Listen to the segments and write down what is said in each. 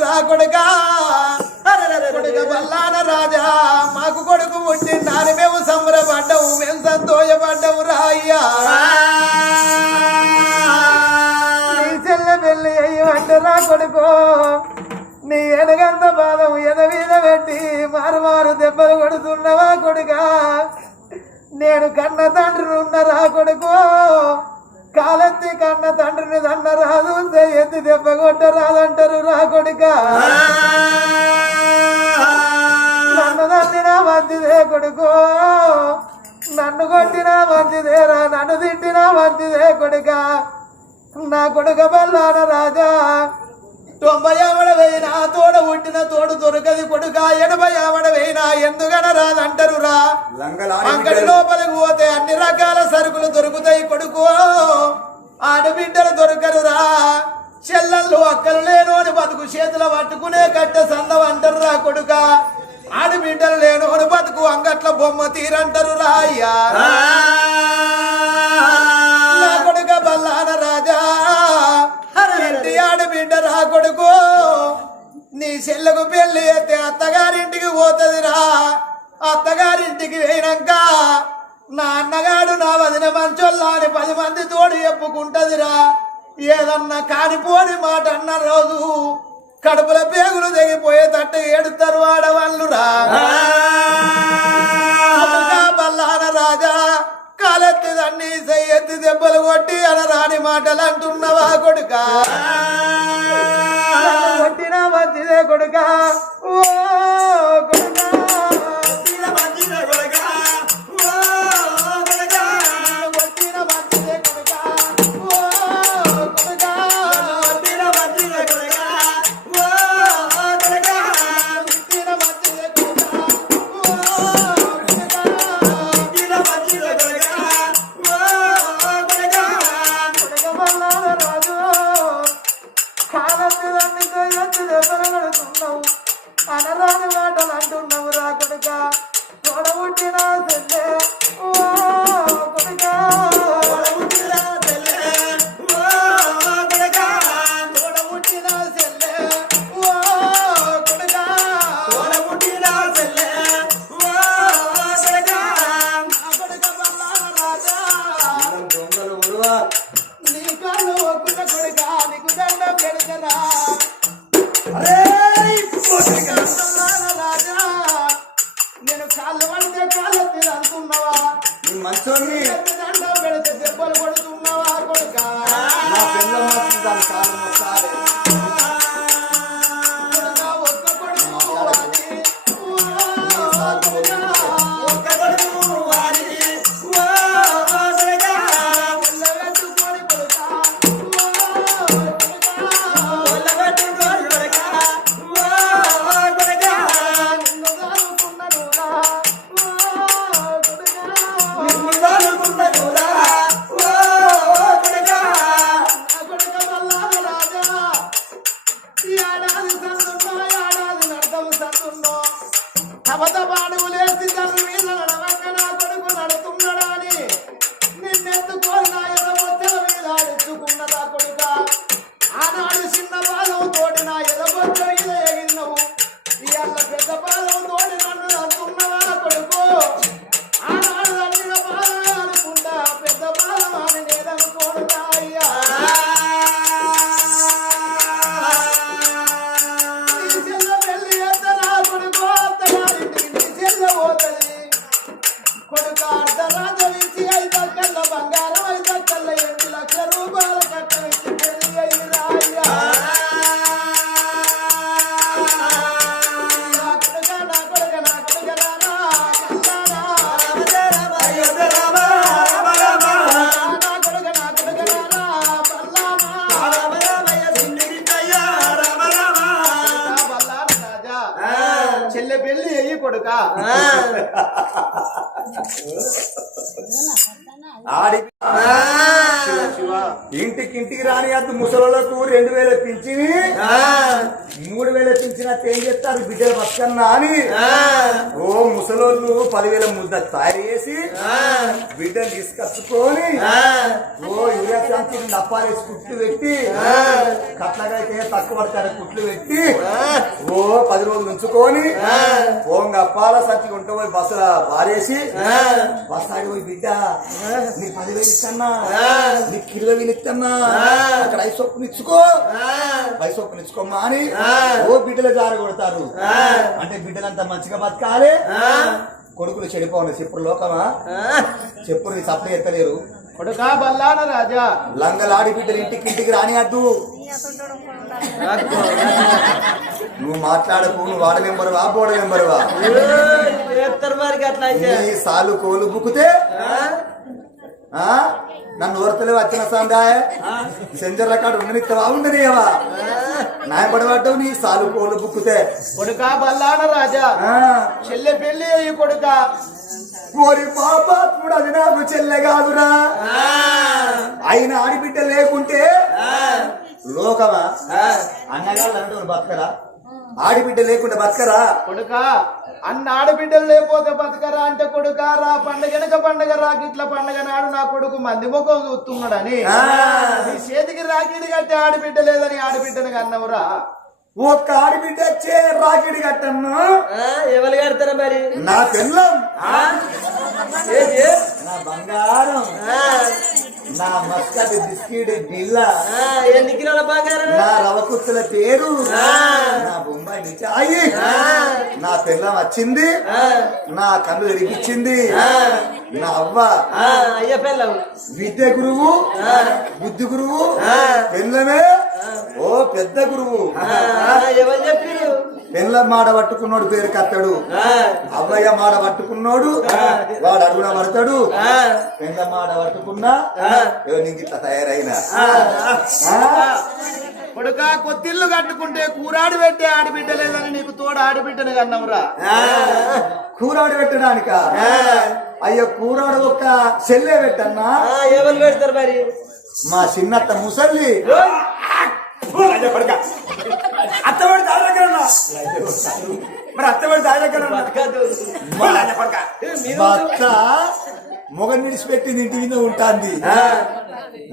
రా కొడుకా? బల్లాన రాజా మాకు కొడుకు పుట్టిండాని మేము సంబరపడ్డాము మేము సంతోషపడ్డాము రాయ్యా. నీ చెల్ల పెళ్ళి కొడుకో. నీ ఎనగంత బాధం ఎద మీద పెట్టి మారు మారు దెబ్బలు కొడుతున్నవా కొడుగా నేను కన్న తండ్రిని ఉన్నరా కొడుకో. కాలెత్తి కన్న తండ్రిని దండ రాదు ఎత్తి దెబ్బ కొట్ట రాదంటారు రా కొడుక. నన్ను తన్నినా మంచిదే కొడుకో. నన్ను కొట్టినా మంచిదేరా నన్ను తిట్టినా మంచిదే కొడుక. నా కొడుక బల్లాన రాజా. తొంభై ఆవిడ వేయినా తోడ పుట్టిన తోడు దొరకది కొడుక ఎనభై ఆవిడ వేయినా ఎందుకన రాదంటారు రా అంగడి లోపలికి పోతే అన్ని రకాల సరుకులు దొరుకుతాయి కొడుకు. ఆడబిడ్డలు దొరకరురా. చెల్లెళ్ళు అక్కలు లేనోని బతుకు చేతుల పట్టుకునే కట్టె సందం అంటారు రా కొడుక. ఆడబిడ్డలు లేనోని బతుకు అంగట్ల బొమ్మ తీరంటారు రా అయ్యా నా కొడుక బల్లాన రాజా. ఇంటి ఆడబిడ్డ రా కొడుకు. నీ చెల్లకు పెళ్ళి అయితే అత్తగారింటికి పోతదిరా. అత్తగారింటికి పోయినాక నా అన్నగాడు నా వదిన మంచోళ్ళ అని పది మంది తోడు చెప్పుకుంటదిరా. ఏదన్నా కానిపోని మాట అన్న రోజు కడుపుల పేగులు తెగిపోయేటట్టు ఏడుతారు à. శివ. ఇంటికి ఇంటికి రాని అంత ముసలోళ్ళకు రెండు వేల పింఛని మూడు వేల పింఛని ఏం చేస్తారు? బిడ్డలు బతుకన్నా అని. ఓ ముసలోళ్ళు పదివేల ముద్ద తయారు చేసి బిడ్డలు తీసుకొచ్చుకొని ఓ యూరియా సంచి డప్పాలేసి కుట్లు పెట్టి కట్లకైతే తక్కువ పడతారు కుట్లు పెట్టి ఓ పది రోజులు ఉంచుకొని ఓ అప్పాల సంచి ఉంటే పోయి బస్సుల పారేసి బస్ ఆడి పోయి బిడ్డ నీ పదివేలు ఇచ్చన్నా నీ కిలో వేలు ఇచ్చన్నా అక్కడ సొప్పులు ఇచ్చుకో సొప్పులు ఇచ్చుకోమ్మా అని ఓ బిడ్డలు జార కొడతారు. అంటే బిడ్డలంతా మంచిగా బతకాలి. కొడుకులు చెడిపోవాలి చెప్పుడు లోకమా? చెప్పుడు నీ సప్లై ఎత్తలేరు. కొడుకా బల్లాన రాజా. లంగలాడి బిడ్డలు ఇంటికి ఇంటికి రానియద్దు. నువ్వు మాట్లాడకు నువ్వు వాడ మెంబరువా బోడ నీ సాలు కోలు బుక్కుతే ఆ? నన్ను ఓర్తలే వచ్చిన సందాయ సెంజర్ల కాడ ఉండనిస్తావా ఉండనియవా నాయపడబడ్డావు నీ సాలు కోలు బుక్కుతే. కొడుకా బల్లాన రాజా. చెల్లె పెళ్ళి అయ్యి కొడుక. ఓరి పాపాత్ముడు అది నాకు చెల్లె కాదురా. ఆయన ఆడిబిడ్డ లేకుంటే లోకమా? అన్నగాళ్ళు అంటే బతకరా? ఆడిబిడ్డ లేకుండా బతకరా? కొడుక అన్న ఆడబిడ్డలు లేకపోతే బతకరా అంటే కొడుక రా పండగనక పండగ రాకిట్ల పండగ నాడు నా కొడుకు మంది ముఖం చూస్తున్నాడని. నీ చేతికి రాకిడి కట్టి ఆడబిడ్డ లేదని ఆడబిడ్డని కన్నవురా? ఒక్క ఆడిబిడ్డ వచ్చే రాకిడి కట్టను. ఎవరు కడతారా మరి? నా పెళ్ళం? నా బంగారం. నా మస్కట్ బిస్కెట్ బిల్ల. ఎన్ని కిలోల బంగారం నా రవకుత్తుల పేరు. నా బొంబాయి మిఠాయి నా పిల్లం వచ్చింది. నా కన్ను తెరిపించింది నా అవ్వ. ఆ, అయ్య పిల్లవు విద్య గురువు. బుద్ధి గురువు. పిల్లమే ఓ పెద్ద గురువు. ఎవరు చెప్పిరు పిల్ల మాడ పట్టుకున్నోడు పేరు కత్తడు. ఆ, అవ్వయ్య మాడ పట్టుకున్నోడు వాడు అడుగున పడతాడు. ఆ, పెంద మాడ పట్టుకున్నా నీకు ఇట్లా తయారైనా? కొడుక కొత్తిల్లు కట్టుకుంటే కూరాడి పెట్టే ఆడబిడ్డ లేదని నీకు తోడు ఆడబిడ్డని కన్నవురా. కూరాడు పెట్టడానిక? అయ్యో కూరాడు ఒక్క చెల్లె పెట్టన్నా? ఆ, ఎవరు పెడతారు మరి? మా చిన్నత్త ముసల్లి. మరి అత్తవాడి భర్త విడిచిపెట్టింది ఇంటి మీద ఉంటాంది.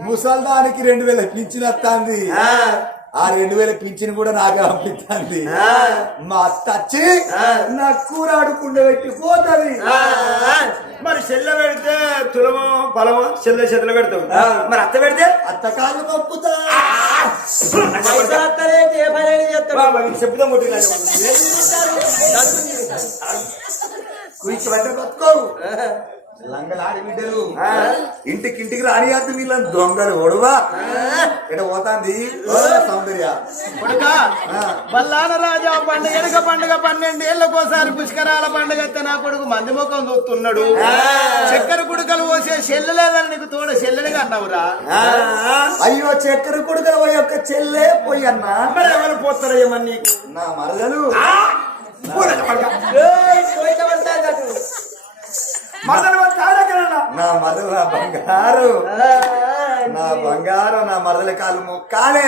ముసల్దానికి రెండు వేల పింఛన్ వస్తాంది ఆ రెండు వేల పింఛన్ కూడా నాకే పంపిస్తుంది మా అత్త వచ్చి నా కూర ఆడుకుండ పెట్టి పోతుంది. మరి చెల్లె పెడితే తులమో బలమో చెల్లె చేతిలో పెడతావు. మరి అత్త పెడితే? అత్త కాళ్ళు నొప్పుతా పైసలు వస్తలేదు, ఏ పని ఇంటికి ఇంటికి రానియాదు వీళ్ళని దొంగలు ఒడవా ఇక్కడ పోతాంది? సౌందర్య. బల్లాన రాజా పండుగ పండుగ పన్నెండేళ్ళకోసారి పుష్కరాల పండుగ అయితే నా కొడుకు మంది ముఖం చూస్తున్నాడు చక్కెర కుడుకలు పోసే చెల్లె లేదని నీకు తోడ చెల్లెని కన్నవురా? అయ్యో చక్కెర కొడుకుల పోయి యొక్క చెల్లె పోయి అన్నా. మరి ఎవరు పోతారయ్యా మరి నీకు? నా మరదలు. నా మరదలు నా బంగారు. నా బంగారం నా మరదల కాళ్ళు మొక్కాలే.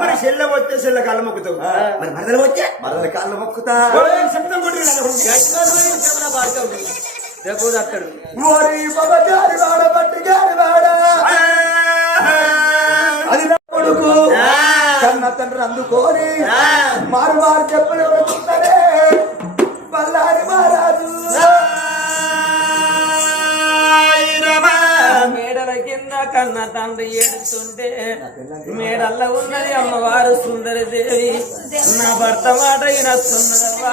మరి చెల్లె వచ్చే చెల్లె కళ్ళు మొక్కుతావు. మరి మరదలు వచ్చే మరదల కాళ్ళు మొక్కుతా. అక్కడు ఓరి బాబా గారి వాడ బట్టి గారి వాడ. అది నా కొడుకు. కన్న తండ్రి అందుకోని మారు మారు చెప్పలు బల్లారి మహారాజు. కన్న తండ్రి ఏడుస్తుంటే మేడల్ల ఉన్నది అమ్మవారు సుందరదేవి. నా భర్త మాట వినస్తున్నదవ్వా.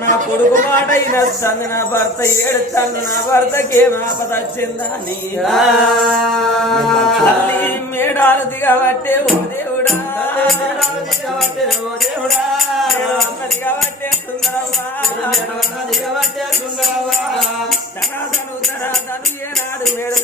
నా కొడుకు మాట వినస్తుంది నా భర్త ఏడుస్తాను నా భర్తకి ఆపద వచ్చిందని మేడాలు దిగబట్టే ఓ దేవుడా. దిగబట్టే సుందరవ్వా. దిగబట్టే సుందరవ్వా. ధనాధను ధనాధను ఏనాడు మేడలు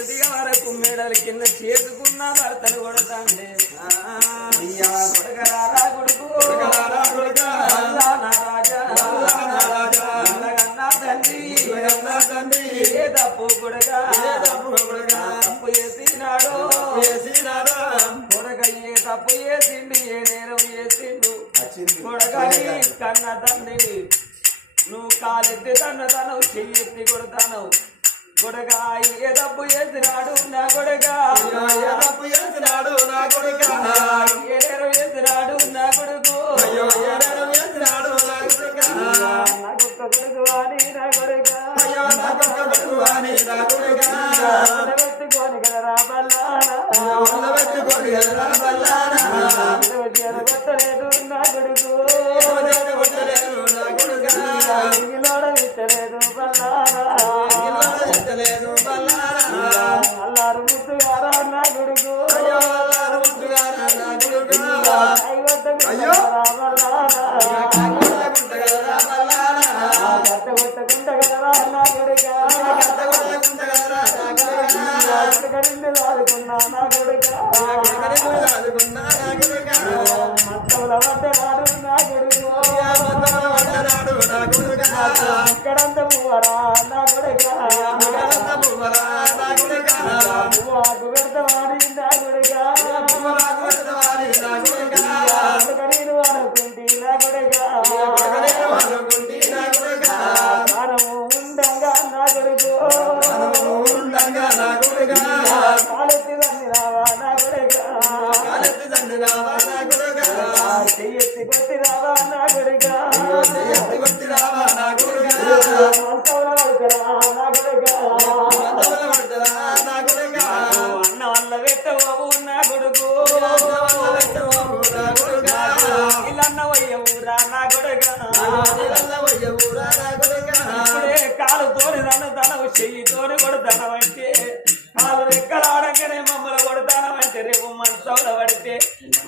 కన్న తండ్రి నువ్వు కాలెత్తి తన్న తను చెయ్యెత్తి కొడతాను కొడగా ఏ తప్పు చేసినాడు నా కొడక ఏ తప్పు చేసినాడు నా కొడుక ఏ నేరం నా కొడుకు అయ్యో ఏడేడు వేసినాడు నా కొడుక నాకొక్క కొడుకు అని నా కొడుక అయ్యో నా కొడుక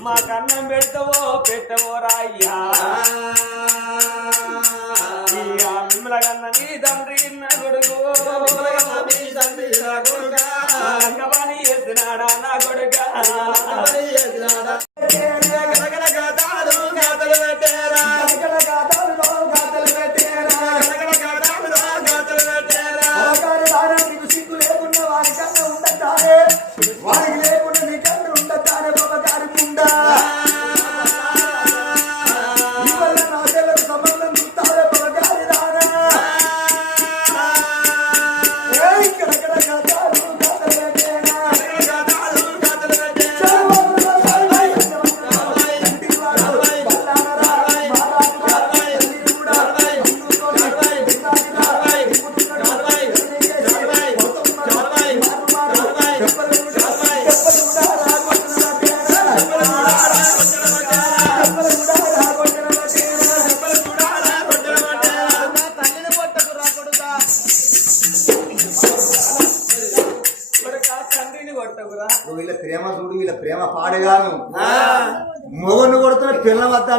మా కన్నం పెట్టవో పెట్టవో రాయ్యా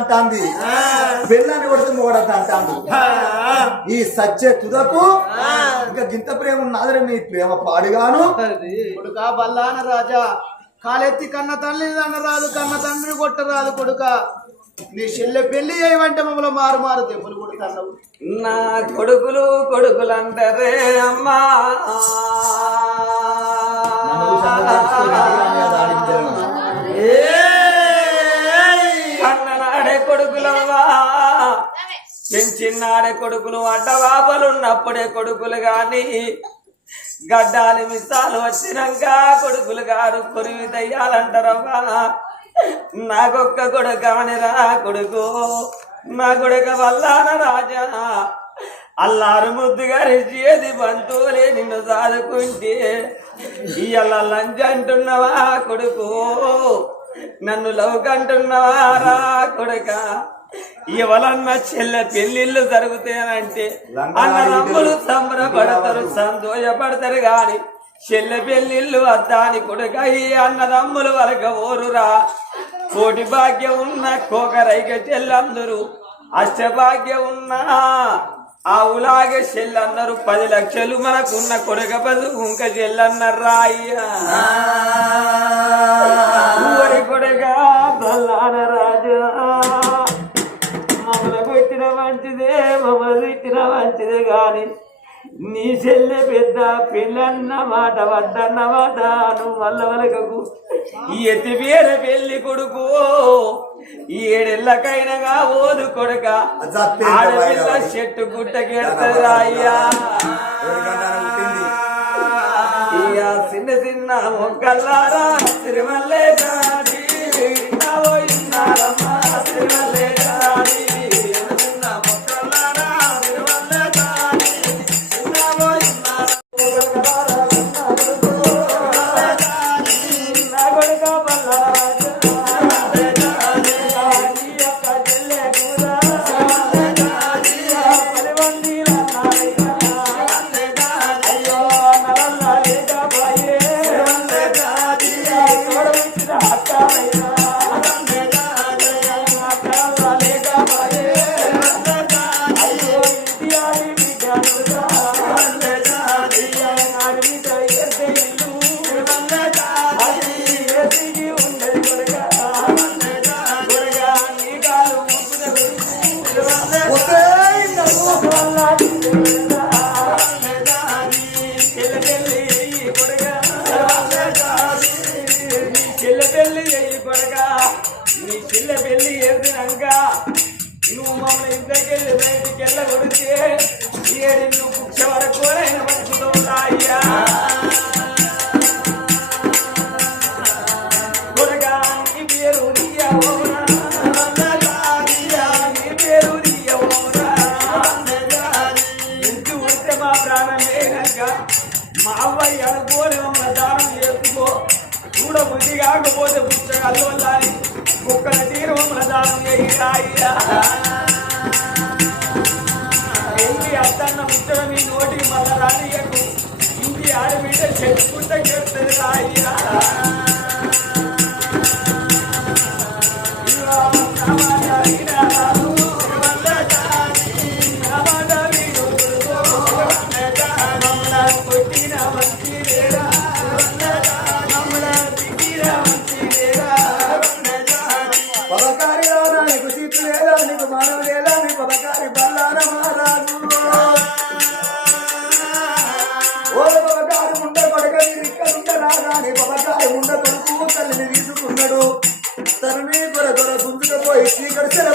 అంటాంది పిల్లని కొడుతు మొగడద్ద అంటాంది ఈ సత్య తుదకు ఇంకా గింత ప్రేమ ఉన్నదని నీ ప్రేమ పాడుగాను. కొడుకా బల్లాన రాజా కాలెత్తి కన్న తల్లిని అన్నరాదు కన్న తండ్రిని కొట్టరాదు కొడుక. నీ చెల్లె పెళ్ళి చేయమంటే మమ్మల్ని మారు మారు దెబ్బలు కొడుతున్నావు నా కొడుకులు కొడుకులు అంటారే అమ్మా చిన్నాడే కొడుకులు అడ్డవాపలున్నప్పుడే కొడుకులు గాని గడ్డాలి మిసాలు వచ్చినాక కొడుకులు గారు కొరివి తెయ్యాలంటారవ్వా. నాకొక్క కొడుకానిరా కొడుకు నా కొడుక వల్లాన రాజా. అల్లారు ముద్దుగా రెచ్చేది బంతులే నిన్ను సాదుకుంటే. ఇయ్యాల లంచ్ అంటున్నావా కొడుకు నన్ను లవ్కంటున్నావా రా కొడుక. ఇవలన్న చెల్లె పెళ్ళిళ్ళు జరుగుతాయంటే అన్నదమ్ములు సంబరపడతారు సంతోషపడతారు గాని చెల్లె పెళ్ళిళ్ళు అద్దాని కొడుక ఈ అన్నదమ్ములు వరకు ఓరురా. కోటి భాగ్యం ఉన్న కోకరైక చెల్లందరూ అష్టభాగ్యం ఉన్న ఆవులాగే చెల్లన్నారు. పది లక్షలు మనకున్న కొడుక పదు ఇంక చెల్లన్నారా అయ్యా కొడుక బల్లాన మంచిదే గాని నీ చెల్లె పెద్ద పెళ్ళన్న మాట వద్దన్న మాట నువ్వు మల్ల వలకకు ఈ ఎత్తి పేర పెళ్ళి కొడుకు ఈ ఏడెళ్ళకైనగా ఓదు కొడక. ఆడపిల్ల చెట్టు గుట్టకెడతది అయ్యా చిన్న చిన్న మొక్కల్లారా తిరుమల్లే తిరుమల్లే మా అబ్బాయి అనుకోని మమ్మల్ని దానం చేసుకో. చూడ బుద్ధి కాకపోతే పుస్తకాలు వల్లని కుక్కల తీరు మమ్మల్ని దానం చేయాయ్యా వెళ్ళి అద్దన్న ముచ్చట మీ నోటికి మళ్ళా రానియకు. ఇంటి ఆడబిడ్డ చెప్పుకుంటే చెప్తుంది రాయ్యా రాని పవకాయ ఉండ కొడుకు తల్లిని తీసుకున్నాడు. తనని కొర కొర గుంజుకపోయి చీకటి చెర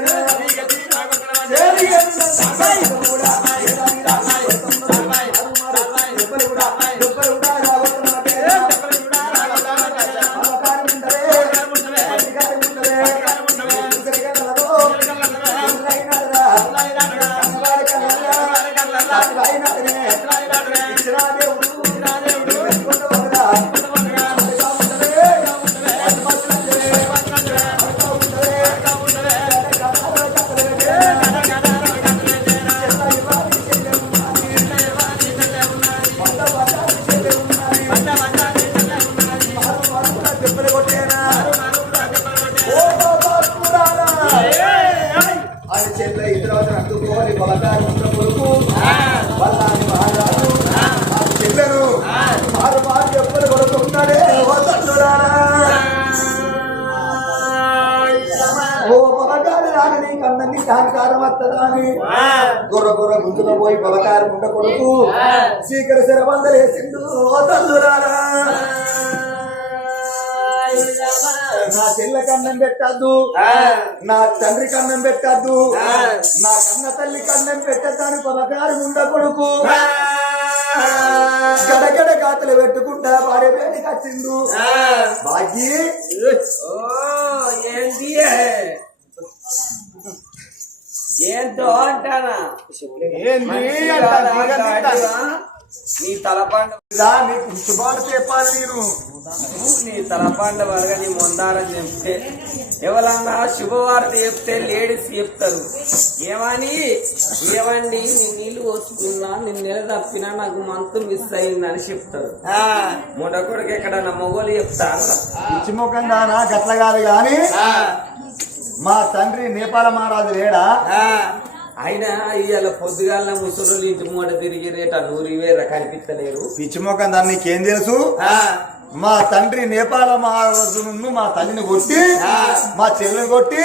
రాబోతున్న వాటేనా. చేరి ఎన్న ఉన్న కొడుకు మహారాజు మారు మారు. ఓ రాని నీ కన్నని అహంకారం వత్తదాని గుర్ర గుర్ర గుంజులో పోయి బలకారం ఉండ కొడుకు చీకటి శరబందలేసిండు ఓ తల్లురారా నా చెల్లె కన్నం పెట్టద్దు. నా తండ్రి కన్నం పెట్టద్దు. నా కన్న తల్లి కన్నం పెట్టద్దని పలకారం ఉండ కొడుకు. గడగడ గాతలు పెట్టుకుంటా భార్య వచ్చిండు. బాజీ. ఓ ఏంటి ఏంటో అంటానా? నీ తలపాండ నీకు శుభాలు చెప్పాలి నేను. నీ తలపాండ వరగా నీ మొందారని చెప్తే ఎవరన్నా శుభవార్త చెప్తే లేడీస్ చెప్తారు. ఏమని? ఏమండి నీ నీళ్ళు పోసుకున్నా నేను నెల తప్పినా నాకు మంతు మిస్ అయిందని చెప్తారు. మొడకొడికి ఎక్కడన్నా మొగోలు చెప్తారు? దానా గట్ల కాదు గాని మా తండ్రి నేపాల మహారాజు లేడా? అయినా ఇవాళ పొద్దుగాల ముసలు ఇంటి మూట తిరిగి రేట నూరు వేర కనిపించలేరు పిచ్చి ముఖం దాన్ని నీకేం తెలుసు? మా తండ్రి నేపాల మహారాజు నుండి మా తల్లిని కొట్టి మా చెల్లిని కొట్టి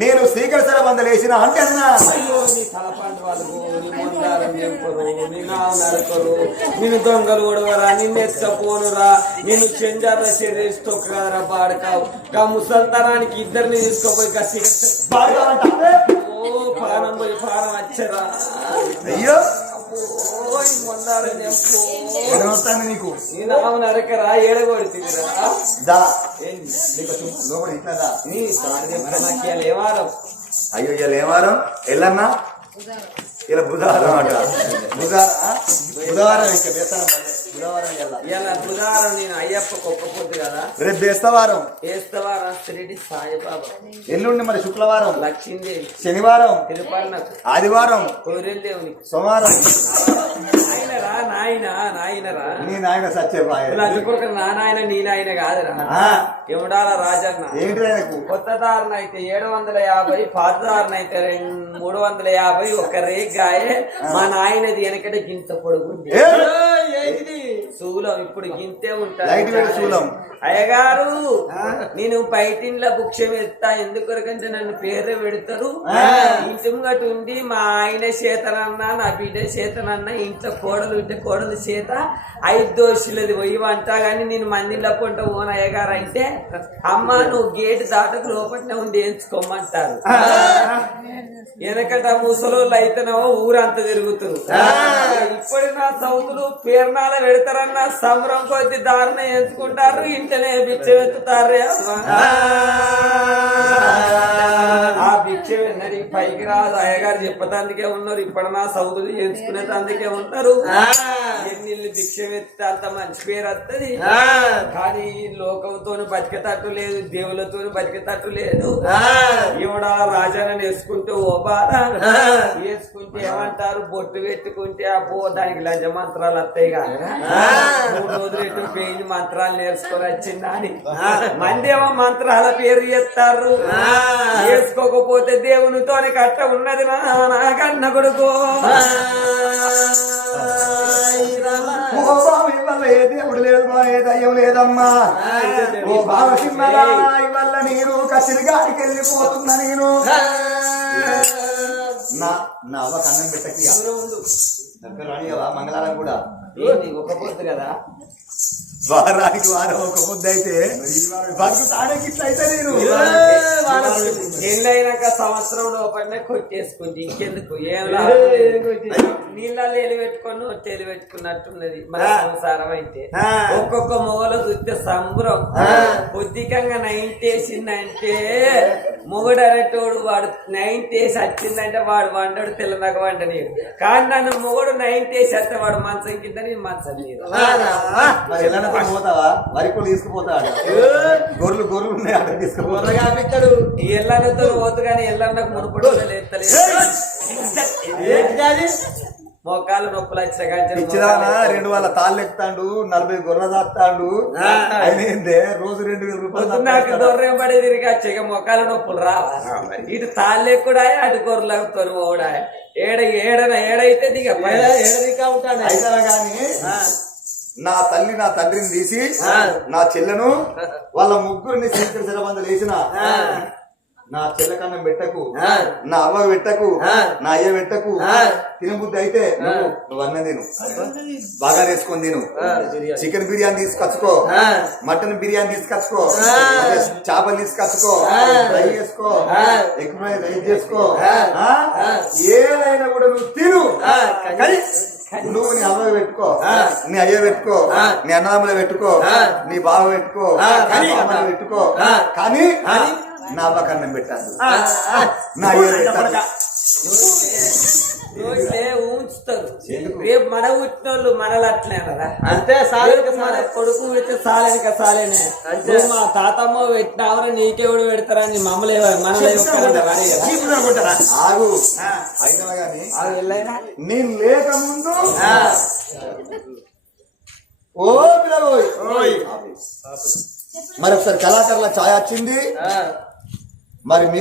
నేను శ్రీకరసర బందలేసిన అంటే అన్నా. అయ్యో నీ తలపంట వాళ్ళు నీ మొందారం చెంపరు నీ నావు నరకరు నిన్ను దొంగలు ఒడవరా నిన్ను ఎత్తుకపోనురా నిన్ను చెంజార శరీరిస్తూ కదరా బాడకావు. గా ముసల్తనానికి ఇద్దరిని తీసుకోపోయి పోయి వచ్చరా అయ్యో. ఓ ఈ మొందారం చెంపు ఎడవస్తాను నీకు? నీ నావు నరకరా ఏడగొడుతుందిరా. దా. ఏంది నీకు కొంచెం లోపల ఇట్లా దా. నీ సార్ చెప్తా నాకు ఇవాళ ఏవారం అయ్యో ఇలా ఏ వారం? ఎల్లన్నా? ఇలా బుధవారం అంట బుధవారం? బుధవారం ఇంకా బుధవారం ఇలా బుధవారం నేను కదా. రేపు బేస్తవారం. శ్రీడి సాయిబాబా. ఎల్లుండి మరి శుక్రవారం లక్ష్మీదేవి. శనివారం. ఆదివారం. కోరెల్ దేవుని సోమవారం నాయనరా నాయన నాయనరా నీ నాయన సత్యపాయ నా నాయన నీ నాయన కాదురా. ఎవడాల రాజన్న. ఏంటి ఆయనకు కొత్త దారుణ అయితే ఏడు వందల యాభై పాత దారుణ అయితే రెండు మూడు వందల యాభై ఒక రేగాయే మా నాయనది వెనకటి గింత పొడుగుంది? శూలం ఇప్పుడు గింతే శూలం. అయ్యగారు నేను బయటింట్లో భుక్షం ఎత్తా ఎందుకొరకంటే నన్ను పేరు పెడతారు. ఇంటి ముంగట ఉండి మా ఆయన చేతనన్న నా బిడ్డ చేతనన్న ఇంట్లో కోడలు ఉంటే కోడలు చేత ఐదు దోషులది పోయి వంట గాని నేను మందిలో పొంట ఓన్ అయ్యగారు అంటే అమ్మ నువ్వు గేటు దాటకు లోపలనే ఉండి ఎంచుకోమంటారు వెనకట ముసలోళ్ళు అయితేనేమో ఊరంతా తిరుగుతారు. ఇప్పుడు నా సౌతులు పేర్నాల కన్నా సంబరం కొద్ది దారుణ ఎంచుకుంటారు ఇంటనే బిచ్చం ఎన్నడి పైకి రాదు. అయ్యగారు చెప్పటానికే ఉన్నారు. ఇప్పుడు నా ఎంచుకునే అందుకే ఉంటారు ఎన్నిళ్ళు భిక్షం అంత మంచి పేరు వస్తుంది కానీ ఈ లోకంతో బతికేటట్టు లేదు. దేవులతో బతికేటట్టు లేదు. ఈవిడ రాజాలను వేసుకుంటే ఓ బాధ. వేసుకుంటే ఏమంటారు? బొట్టు పెట్టుకుంటే అబ్బో దానికి లంచ మంత్రాలు వస్తాయి మూడు రోజులు ఎటు పేజీ మంత్రాలు నేర్చుకొని వచ్చిందా అని మంది ఏమో మంత్రాల పేరు చెప్తారు వేసుకోకపోతే దేవునితో కట్ట ఉన్నది నా నా కన్న కొడుకు. ఓ బావ ఇవల్ల ఏ దేవుడు లేదు ఏ దయ్యం లేదమ్మా. ఓ బావ సింహరా ఇవల్ల నేను కసిరిగాడికి వెళ్ళిపోతున్నా నేను? నా నా అవ్వ కన్నం పెట్టకి దగ్గర రానియవా? మంగళవారం కూడా? ఏంది ఒక పొద్దు కదా? వారానికి వారం ఒక ముద్ద అయితే. బతుకు తాడకి ఇట్లా అయితే నేను. పెళ్ళైనాక సంవత్సరం లోపలనే కొట్టేసుకుంది. ఇంకెందుకు? ఏం? నీళ్ళ లేలు పెట్టుకొని ఒట్టేలు పెట్టుకున్నట్టున్నది. మన సంసారం అయితే. ఒక్కొక్క మొగలు చూస్తే సంబరం. బుద్ధికంగా నైన్టీ వేసిందంటే మొగుడు అనేటోడు వాడు నైన్టీ వేసి వచ్చిందంటే వాడు వండడు తెల్లదాకా వండనీడు కానీ నన్ను మొగుడు నైన్టీ వేసి వస్తే వాడు మంచం కింద నేను మంచం నీరు పోతావా? వరికులు తీసుకుపోతాడు గొర్రెలు గొర్రెలు ఉన్నాయి అక్కడ తీసుకుపోతా ఎల్లన్నతో పోతు కానీ ఎల్లన్నకు మునుపడు మోకాలు నొప్పులు ఇచ్చిదానా రెండు వాళ్ళ తాళ్ళు ఎక్కుతాండు నలభై గొర్రె దాస్తాడు ఏందే రోజు రెండు వేల రూపాయలు నాకు. దొర్రం పడి తిరిగి మొక్కల నొప్పులు రావా. ఇటు తాళ్ళే కూడా అటు గొర్రెలకు తొరువుడా ఏడ ఏడన ఏడైతే దిగ ఏడదిగా ఉంటాడు అయినా గాని నా తల్లి నా తండ్రిని తీసి నా చెల్లెను వాళ్ళ ముగ్గురిని శ్రీకృష్ణ శరబంధలు వేసిన. నా చెల్ల కన్నం పెట్టకు నా అవ్వ పెట్టకు నా అయ్య పెట్టకు తినబుద్ధి అయితే నువ్వు అన్న తిను. బాగా వేసుకొని తిను. చికెన్ బిర్యానీ తీసుకొచ్చుకో. మటన్ బిర్యానీ తీసుకొచ్చుకో. చేపలు తీసుకొచ్చుకో. ఫ్రై చేసుకో. ఎగ్ ఫ్రై రైస్ చేసుకో? ఏదైనా కూడా నువ్వు తిను. నువ్వు నీ అమ్మ పెట్టుకో. నీ అయ్య పెట్టుకో. నీ అన్నదమ్ములు పెట్టుకో. నీ బావ పెట్టుకో. పెట్టుకో. కానీ నా అవ్వ కన్నం పెట్టాను నా అయ్య పెట్టాను ఉంచుతారు రేపు మన పుట్టినోళ్ళు మనలు అట్లే కదా? అంతే సాలే రేపు మన కొడుకు పెడితే సాలేనిక సాలేనే? నువ్వు మా తాతమ్మ పెట్టినావరా నీకెవడు పెడతారని మమ్మల్ని మనల్ని చీపులు అనుకుంటారా ఆగు. అయినా గాని వెళ్ళైనా. నేను లేక ముందు ఓ మరి ఒకసారి కళాకారుల ఛాయ వచ్చింది. మరి మీకు